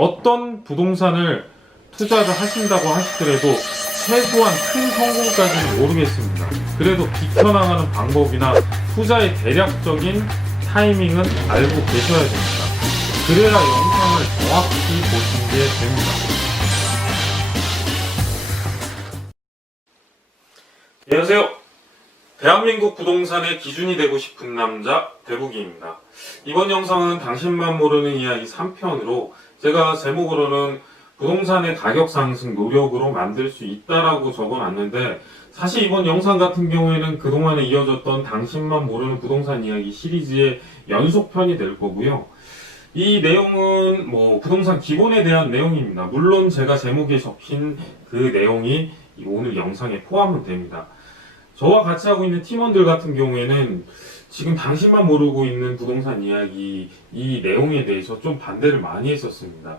어떤 부동산을 투자를 하신다고 하시더라도 최소한 큰 성공까지는 모르겠습니다. 그래도 비켜나가는 방법이나 투자의 대략적인 타이밍은 알고 계셔야 됩니다. 그래야 영상을 정확히 보시게 됩니다. 안녕하세요. 대한민국 부동산의 기준이 되고 싶은 남자 대국이입니다. 이번 영상은 당신만 모르는 이야기 3편으로 제가 제목으로는 부동산의 가격 상승 노력으로 만들 수 있다라고 적어놨는데, 사실 이번 영상 같은 경우에는 그동안에 이어졌던 당신만 모르는 부동산 이야기 시리즈의 연속편이 될 거고요. 이 내용은 부동산 기본에 대한 내용입니다. 물론 제가 제목에 적힌 그 내용이 오늘 영상에 포함은 됩니다. 저와 같이 하고 있는 팀원들 같은 경우에는 지금 당신만 모르고 있는 부동산 이야기 이 내용에 대해서 좀 반대를 많이 했었습니다.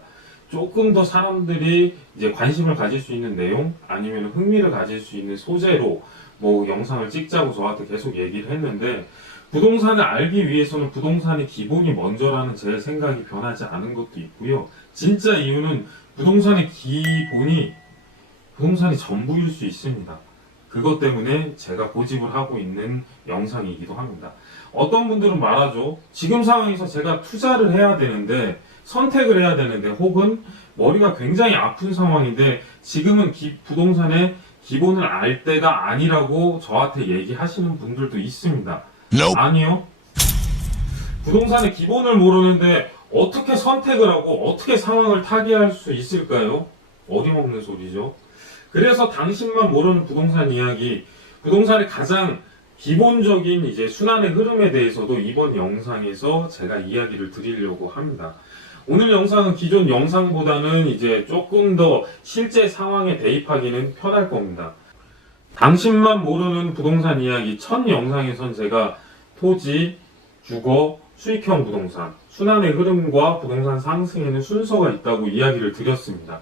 조금 더 사람들이 이제 관심을 가질 수 있는 내용, 아니면 흥미를 가질 수 있는 소재로 영상을 찍자고 저한테 계속 얘기를 했는데, 부동산을 알기 위해서는 부동산의 기본이 먼저라는 제 생각이 변하지 않은 것도 있고요. 진짜 이유는 부동산의 기본이 부동산이 전부일 수 있습니다. 그것 때문에 제가 고집을 하고 있는 영상이기도 합니다. 어떤 분들은 말하죠. 지금 상황에서 제가 투자를 해야 되는데, 선택을 해야 되는데, 혹은 머리가 굉장히 아픈 상황인데 지금은 부동산의 기본을 알 때가 아니라고 저한테 얘기하시는 분들도 있습니다. 아니요. 부동산의 기본을 모르는데 어떻게 선택을 하고 어떻게 상황을 타개할 수 있을까요? 어림없는 소리죠. 그래서 당신만 모르는 부동산 이야기, 부동산의 가장 기본적인 이제 순환의 흐름에 대해서도 이번 영상에서 제가 이야기를 드리려고 합니다. 오늘 영상은 기존 영상보다는 이제 조금 더 실제 상황에 대입하기는 편할 겁니다. 당신만 모르는 부동산 이야기 첫 영상에선 제가 토지, 주거, 수익형 부동산, 순환의 흐름과 부동산 상승에는 순서가 있다고 이야기를 드렸습니다.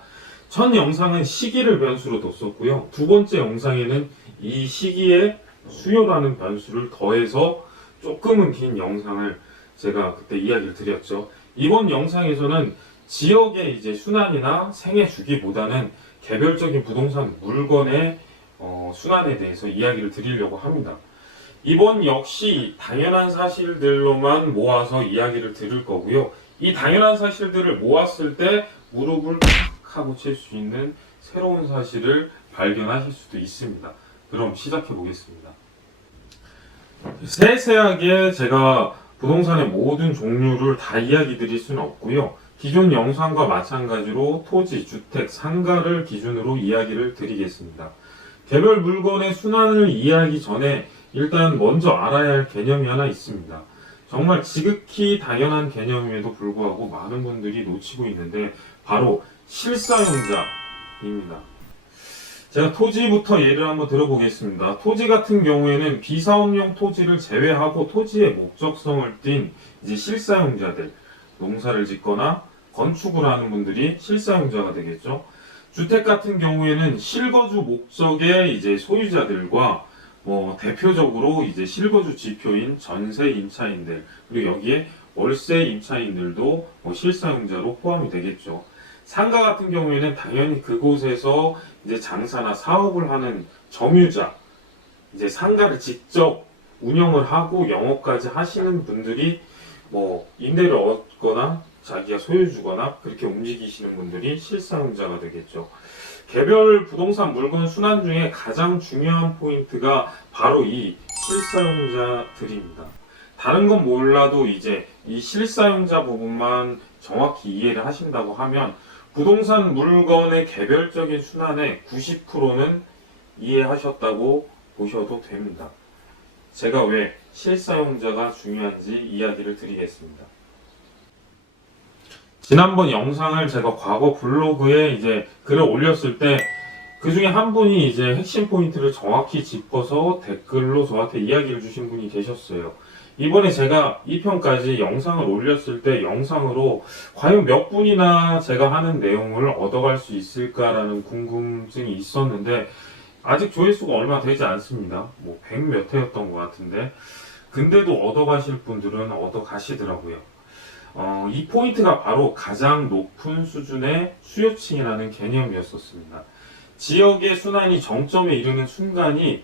첫 영상은 시기를 변수로 뒀었고요. 두 번째 영상에는 이 시기에 수요라는 변수를 더해서 조금은 긴 영상을 제가 그때 이야기를 드렸죠. 이번 영상에서는 지역의 이제 순환이나 생애 주기보다는 개별적인 부동산 물건의 순환에 대해서 이야기를 드리려고 합니다. 이번 역시 당연한 사실들로만 모아서 이야기를 드릴 거고요. 이 당연한 사실들을 모았을 때 무릎을 탁 하고 칠 수 있는 새로운 사실을 발견하실 수도 있습니다. 그럼 시작해 보겠습니다. 세세하게 제가 부동산의 모든 종류를 다 이야기 드릴 수는 없고요. 기존 영상과 마찬가지로 토지, 주택, 상가를 기준으로 이야기를 드리겠습니다. 개별 물건의 순환을 이해하기 전에 일단 먼저 알아야 할 개념이 하나 있습니다. 정말 지극히 당연한 개념임에도 불구하고 많은 분들이 놓치고 있는데, 바로 실사용자입니다. 제가 토지부터 예를 한번 들어보겠습니다. 토지 같은 경우에는 비사업용 토지를 제외하고 토지의 목적성을 띈 이제 실사용자들, 농사를 짓거나 건축을 하는 분들이 실사용자가 되겠죠. 주택 같은 경우에는 실거주 목적의 이제 소유자들과 대표적으로 이제 실거주 지표인 전세 임차인들, 그리고 여기에 월세 임차인들도 실사용자로 포함이 되겠죠. 상가 같은 경우에는 당연히 그곳에서 이제 장사나 사업을 하는 점유자, 이제 상가를 직접 운영을 하고 영업까지 하시는 분들이 임대를 얻거나 자기가 소유주거나 그렇게 움직이시는 분들이 실사용자가 되겠죠. 개별 부동산 물건 순환 중에 가장 중요한 포인트가 바로 이 실사용자들입니다. 다른 건 몰라도 이제 이 실사용자 부분만 정확히 이해를 하신다고 하면 부동산 물건의 개별적인 순환의 90%는 이해하셨다고 보셔도 됩니다. 제가 왜 실사용자가 중요한지 이야기를 드리겠습니다. 지난번 영상을 제가 과거 블로그에 이제 글을 올렸을 때 그 중에 한 분이 이제 핵심 포인트를 정확히 짚어서 댓글로 저한테 이야기를 주신 분이 계셨어요. 이번에 제가 2편까지 영상을 올렸을 때 영상으로 과연 몇 분이나 제가 하는 내용을 얻어갈 수 있을까라는 궁금증이 있었는데, 아직 조회수가 얼마 되지 않습니다. 100 몇 회였던 것 같은데, 근데도 얻어가실 분들은 얻어가시더라고요. 이 포인트가 바로 가장 높은 수준의 수요층이라는 개념이었었습니다. 지역의 순환이 정점에 이르는 순간이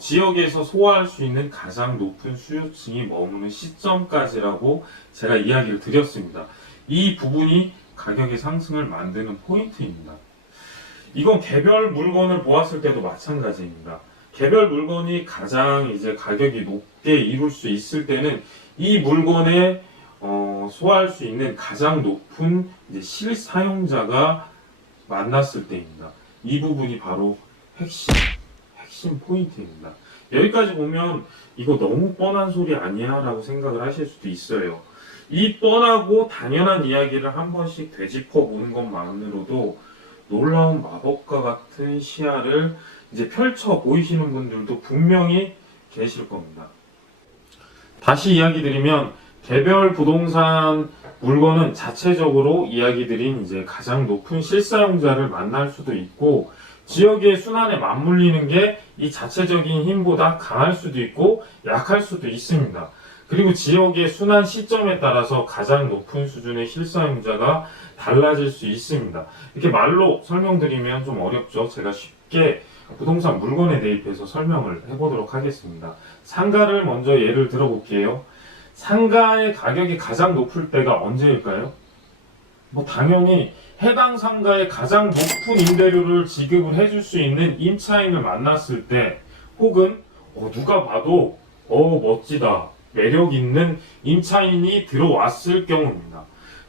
지역에서 소화할 수 있는 가장 높은 수요층이 머무는 시점까지라고 제가 이야기를 드렸습니다. 이 부분이 가격의 상승을 만드는 포인트입니다. 이건 개별 물건을 보았을 때도 마찬가지입니다. 개별 물건이 가장 이제 가격이 높게 이룰 수 있을 때는 이 물건에 소화할 수 있는 가장 높은 이제 실사용자가 만났을 때입니다. 이 부분이 바로 핵심 포인트입니다. 여기까지 보면 이거 너무 뻔한 소리 아니야? 라고 생각을 하실 수도 있어요. 이 뻔하고 당연한 이야기를 한 번씩 되짚어 보는 것만으로도 놀라운 마법과 같은 시야를 이제 펼쳐 보이시는 분들도 분명히 계실 겁니다. 다시 이야기 드리면 개별 부동산 물건은 자체적으로 이야기 드린 이제 가장 높은 실사용자를 만날 수도 있고 지역의 순환에 맞물리는 게 이 자체적인 힘보다 강할 수도 있고 약할 수도 있습니다. 그리고 지역의 순환 시점에 따라서 가장 높은 수준의 실사용자가 달라질 수 있습니다. 이렇게 말로 설명드리면 좀 어렵죠. 제가 쉽게 부동산 물건에 대입해서 설명을 해보도록 하겠습니다. 상가를 먼저 예를 들어볼게요. 상가의 가격이 가장 높을 때가 언제일까요? 당연히 해당 상가에 가장 높은 임대료를 지급을 해줄 수 있는 임차인을 만났을 때, 혹은 누가 봐도 멋지다, 매력 있는 임차인이 들어왔을 경우입니다.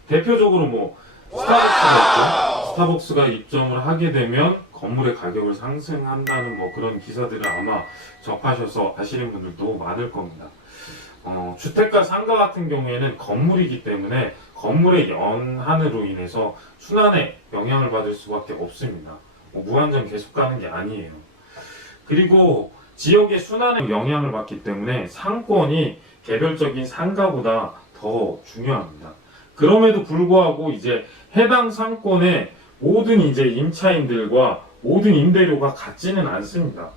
대표적으로 스타벅스가 있죠. 스타벅스가 입점을 하게 되면 건물의 가격을 상승한다는 그런 기사들을 아마 접하셔서 아시는 분들도 많을 겁니다. 주택가 상가 같은 경우에는 건물이기 때문에 건물의 연한으로 인해서 순환에 영향을 받을 수밖에 없습니다. 무한정 계속 가는 게 아니에요. 그리고 지역의 순환에 영향을 받기 때문에 상권이 개별적인 상가보다 더 중요합니다. 그럼에도 불구하고 이제 해당 상권의 모든 이제 임차인들과 모든 임대료가 같지는 않습니다.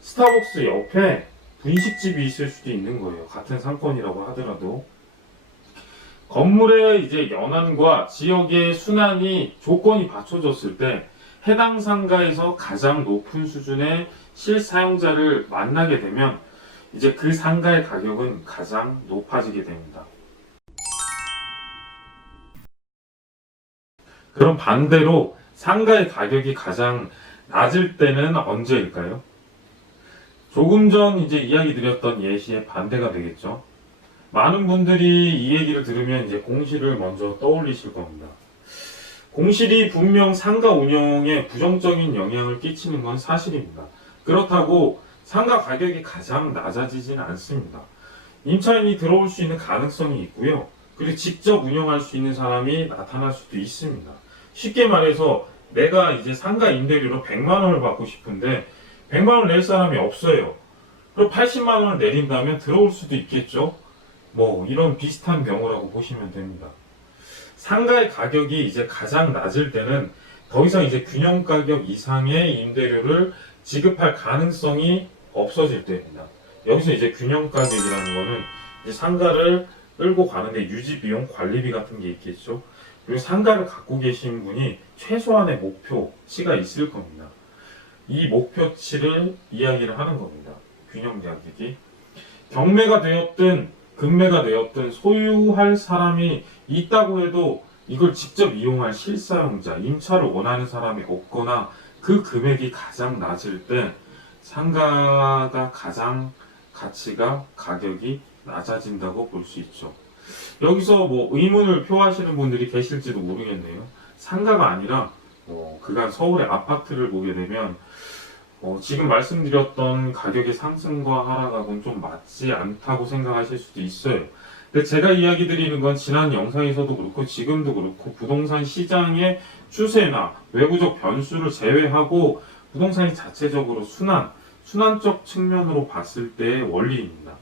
스타벅스 옆에 분식집이 있을 수도 있는 거예요. 같은 상권이라고 하더라도. 건물의 이제 연한과 지역의 순환이 조건이 받쳐졌을 때 해당 상가에서 가장 높은 수준의 실사용자를 만나게 되면 이제 그 상가의 가격은 가장 높아지게 됩니다. 그럼 반대로 상가의 가격이 가장 낮을 때는 언제일까요? 조금 전 이제 이야기 드렸던 예시의 반대가 되겠죠. 많은 분들이 이 얘기를 들으면 이제 공실을 먼저 떠올리실 겁니다. 공실이 분명 상가 운영에 부정적인 영향을 끼치는 건 사실입니다. 그렇다고 상가 가격이 가장 낮아지지는 않습니다. 임차인이 들어올 수 있는 가능성이 있고요. 그리고 직접 운영할 수 있는 사람이 나타날 수도 있습니다. 쉽게 말해서 내가 이제 상가 임대료로 100만 원을 받고 싶은데 100만 원 낼 사람이 없어요. 그럼 80만 원을 내린다면 들어올 수도 있겠죠. 이런 비슷한 경우라고 보시면 됩니다. 상가의 가격이 이제 가장 낮을 때는 더 이상 이제 균형 가격 이상의 임대료를 지급할 가능성이 없어질 때입니다. 여기서 이제 균형 가격이라는 거는 이제 상가를 끌고 가는데 유지 비용, 관리비 같은 게 있겠죠. 그리고 상가를 갖고 계신 분이 최소한의 목표치가 있을 겁니다. 이 목표치를 이야기를 하는 겁니다. 균형 가격이. 경매가 되었든 급매가 되었든 소유할 사람이 있다고 해도 이걸 직접 이용할 실사용자, 임차를 원하는 사람이 없거나 그 금액이 가장 낮을 때 상가가 가장 가격이 낮아진다고 볼 수 있죠. 여기서 의문을 표하시는 분들이 계실지도 모르겠네요. 상가가 아니라 그간 서울의 아파트를 보게 되면 지금 말씀드렸던 가격의 상승과 하락하고는 좀 맞지 않다고 생각하실 수도 있어요. 근데 제가 이야기 드리는 건 지난 영상에서도 그렇고 지금도 그렇고 부동산 시장의 추세나 외부적 변수를 제외하고 부동산이 자체적으로 순환적 측면으로 봤을 때의 원리입니다.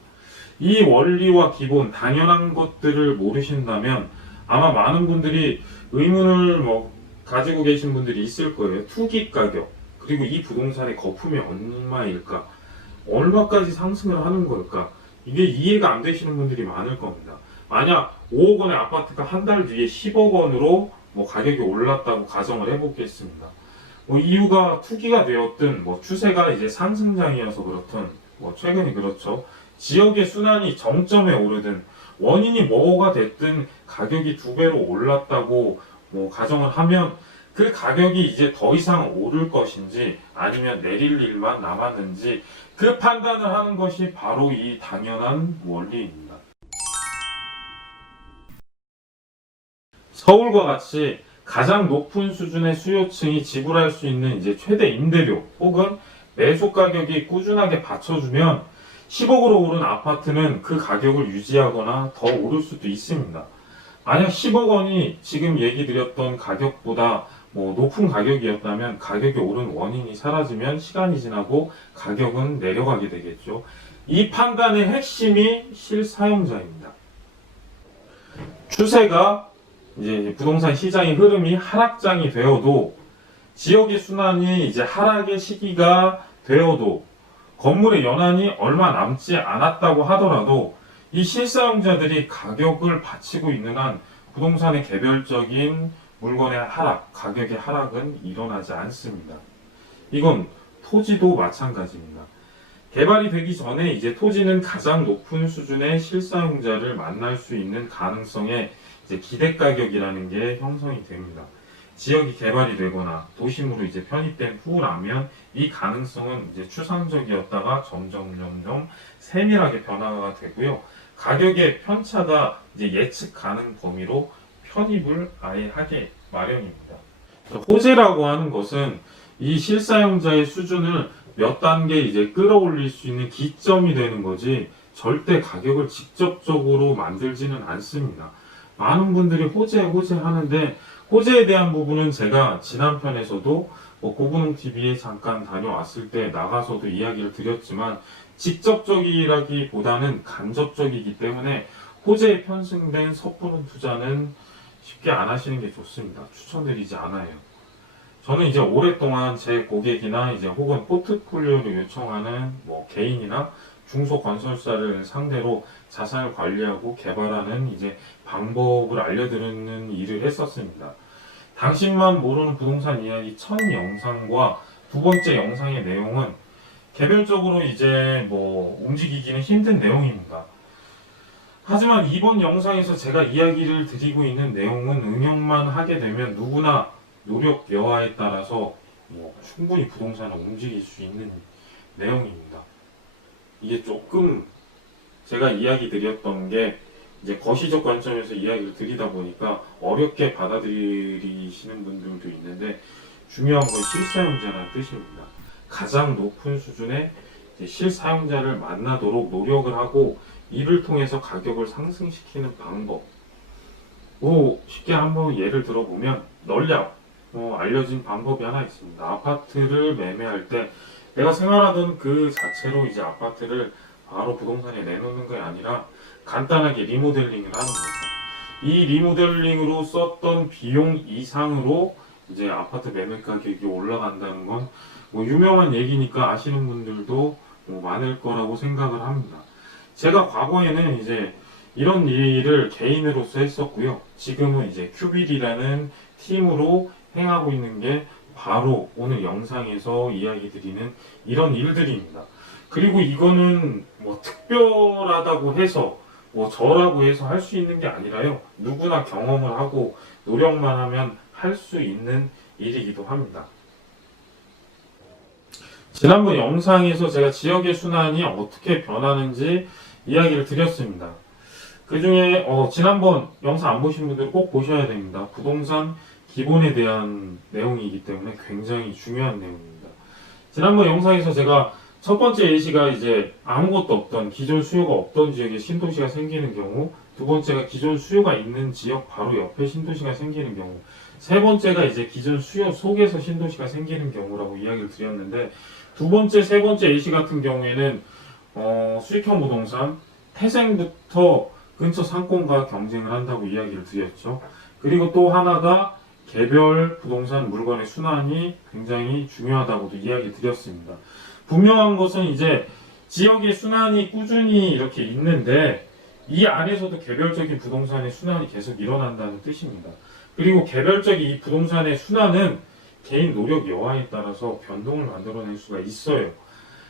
이 원리와 기본, 당연한 것들을 모르신다면 아마 많은 분들이 의문을 가지고 계신 분들이 있을 거예요. 투기 가격, 그리고 이 부동산의 거품이 얼마일까? 얼마까지 상승을 하는 걸까? 이게 이해가 안 되시는 분들이 많을 겁니다. 만약 5억 원의 아파트가 한 달 뒤에 10억 원으로 뭐 가격이 올랐다고 가정을 해보겠습니다. 뭐 이유가 투기가 되었든 뭐 추세가 이제 상승장이어서 그렇든 뭐 최근이 그렇죠. 지역의 순환이 정점에 오르든 원인이 뭐가 됐든 가격이 2배로 올랐다고 뭐 가정을 하면 그 가격이 이제 더 이상 오를 것인지 아니면 내릴 일만 남았는지 그 판단을 하는 것이 바로 이 당연한 원리입니다. 서울과 같이 가장 높은 수준의 수요층이 지불할 수 있는 이제 최대 임대료 혹은 매수 가격이 꾸준하게 받쳐주면 10억으로 오른 아파트는 그 가격을 유지하거나 더 오를 수도 있습니다. 만약 10억 원이 지금 얘기 드렸던 가격보다 뭐 높은 가격이었다면 가격이 오른 원인이 사라지면 시간이 지나고 가격은 내려가게 되겠죠. 이 판단의 핵심이 실사용자입니다. 추세가 이제 부동산 시장의 흐름이 하락장이 되어도 지역의 순환이 이제 하락의 시기가 되어도 건물의 연한이 얼마 남지 않았다고 하더라도 이 실사용자들이 가격을 바치고 있는 한 부동산의 개별적인 물건의 하락, 가격의 하락은 일어나지 않습니다. 이건 토지도 마찬가지입니다. 개발이 되기 전에 이제 토지는 가장 높은 수준의 실사용자를 만날 수 있는 가능성에 이제 기대 가격이라는 게 형성이 됩니다. 지역이 개발이 되거나 도심으로 이제 편입된 후라면 이 가능성은 이제 추상적이었다가 점점 세밀하게 변화가 되고요. 가격의 편차가 이제 예측 가능 범위로 편입을 아예 하게 마련입니다. 호재라고 하는 것은 이 실사용자의 수준을 몇 단계 이제 끌어올릴 수 있는 기점이 되는 거지 절대 가격을 직접적으로 만들지는 않습니다. 많은 분들이 호재 하는데 호재에 대한 부분은 제가 지난 편에서도 고분홍 TV에 잠깐 다녀왔을 때 나가서도 이야기를 드렸지만 직접적이라기보다는 간접적이기 때문에 호재에 편승된 섣부른 투자는 쉽게 안 하시는 게 좋습니다. 추천드리지 않아요. 저는 이제 오랫동안 제 고객이나 이제 혹은 포트폴리오를 요청하는 뭐 개인이나 중소건설사를 상대로 자산을 관리하고 개발하는 이제 방법을 알려드리는 일을 했었습니다. 당신만 모르는 부동산 이야기 첫 영상과 두 번째 영상의 내용은 개별적으로 이제 뭐 움직이기는 힘든 내용입니다. 하지만 이번 영상에서 제가 이야기를 드리고 있는 내용은 응용만 하게 되면 누구나 노력 여하에 따라서 뭐 충분히 부동산을 움직일 수 있는 내용입니다. 이게 조금 제가 이야기 드렸던 게 이제 거시적 관점에서 이야기를 드리다 보니까 어렵게 받아들이시는 분들도 있는데 중요한 건 실사용자라는 뜻입니다. 가장 높은 수준의 실사용자를 만나도록 노력을 하고 이를 통해서 가격을 상승시키는 방법. 쉽게 한번 예를 들어보면 널리 알려진 방법이 하나 있습니다. 아파트를 매매할 때 내가 생활하던 그 자체로 이제 아파트를 바로 부동산에 내놓는 게 아니라 간단하게 리모델링을 하는 거죠. 이 리모델링으로 썼던 비용 이상으로 이제 아파트 매매 가격이 올라간다는 건 뭐 유명한 얘기니까 아시는 분들도 뭐 많을 거라고 생각을 합니다. 제가 과거에는 이제 이런 일을 개인으로서 했었고요. 지금은 이제 큐빌이라는 팀으로 행하고 있는 게 바로 오늘 영상에서 이야기 드리는 이런 일들입니다. 그리고 이거는 뭐 특별하다고 해서 뭐 저라고 해서 할 수 있는 게 아니라요. 누구나 경험을 하고 노력만 하면 할 수 있는 일이기도 합니다. 지난번 영상에서 제가 지역의 순환이 어떻게 변하는지 이야기를 드렸습니다. 그 중에 지난번 영상 안 보신 분들 꼭 보셔야 됩니다. 부동산 기본에 대한 내용이기 때문에 굉장히 중요한 내용입니다. 지난번 영상에서 제가 첫 번째 예시가 이제 아무것도 없던 기존 수요가 없던 지역에 신도시가 생기는 경우, 두 번째가 기존 수요가 있는 지역 바로 옆에 신도시가 생기는 경우, 세 번째가 이제 기존 수요 속에서 신도시가 생기는 경우라고 이야기를 드렸는데 두 번째, 세 번째 예시 같은 경우에는 수익형 부동산 태생부터 근처 상권과 경쟁을 한다고 이야기를 드렸죠. 그리고 또 하나가 개별 부동산 물건의 순환이 굉장히 중요하다고도 이야기 드렸습니다. 분명한 것은 이제 지역의 순환이 꾸준히 이렇게 있는데 이 안에서도 개별적인 부동산의 순환이 계속 일어난다는 뜻입니다. 그리고 개별적인 이 부동산의 순환은 개인 노력 여하에 따라서 변동을 만들어낼 수가 있어요.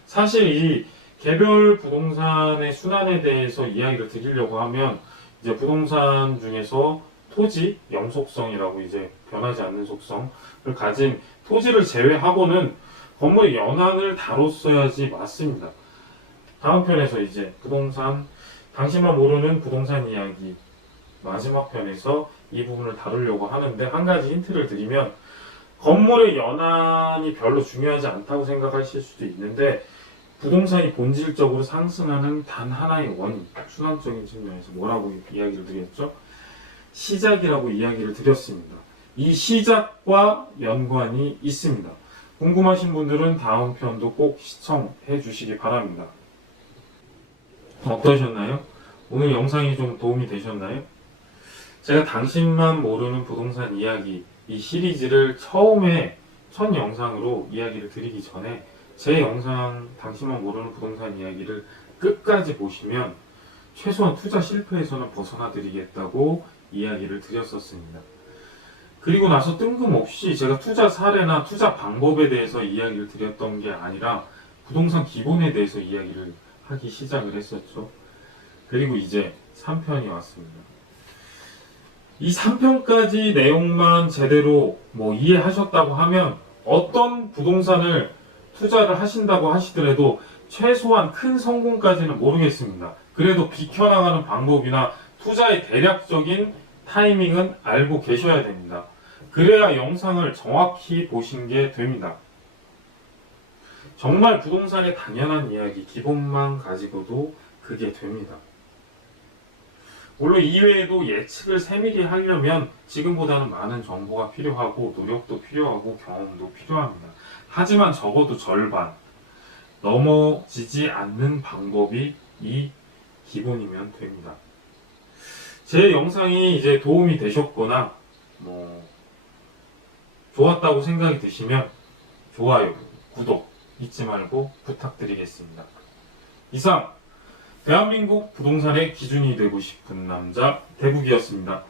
사실 이 개별 부동산의 순환에 대해서 이야기를 드리려고 하면 이제 부동산 중에서 토지, 영속성이라고 이제 변하지 않는 속성을 가진 토지를 제외하고는 건물의 연한을 다뤘어야지 맞습니다. 다음 편에서 이제 부동산, 당신만 모르는 부동산 이야기 마지막 편에서 이 부분을 다루려고 하는데, 한 가지 힌트를 드리면 건물의 연한이 별로 중요하지 않다고 생각하실 수도 있는데, 부동산이 본질적으로 상승하는 단 하나의 원인, 순환적인 측면에서 뭐라고 이야기를 드렸죠? 시작이라고 이야기를 드렸습니다. 이 시작과 연관이 있습니다. 궁금하신 분들은 다음 편도 꼭 시청해 주시기 바랍니다. 어떠셨나요? 오늘 영상이 좀 도움이 되셨나요? 제가 당신만 모르는 부동산 이야기, 이 시리즈를 처음에 첫 영상으로 이야기를 드리기 전에 제 영상 당신만 모르는 부동산 이야기를 끝까지 보시면 최소한 투자 실패에서는 벗어나 드리겠다고 이야기를 드렸었습니다. 그리고 나서 뜬금없이 제가 투자 사례나 투자 방법에 대해서 이야기를 드렸던 게 아니라 부동산 기본에 대해서 이야기를 하기 시작을 했었죠. 그리고 이제 3편이 왔습니다. 이 3편까지 내용만 제대로 이해하셨다고 하면 어떤 부동산을 투자를 하신다고 하시더라도 최소한 큰 성공까지는 모르겠습니다. 그래도 비켜나가는 방법이나 투자의 대략적인 타이밍은 알고 계셔야 됩니다. 그래야 영상을 정확히 보신 게 됩니다. 정말 부동산의 당연한 이야기, 기본만 가지고도 그게 됩니다. 물론 이외에도 예측을 세밀히 하려면 지금보다는 많은 정보가 필요하고 노력도 필요하고 경험도 필요합니다. 하지만 적어도 절반, 넘어지지 않는 방법이 이 기본이면 됩니다. 제 영상이 이제 도움이 되셨거나 좋았다고 생각이 드시면 좋아요, 구독 잊지 말고 부탁드리겠습니다. 이상 대한민국 부동산의 기준이 되고 싶은 남자 대국이었습니다.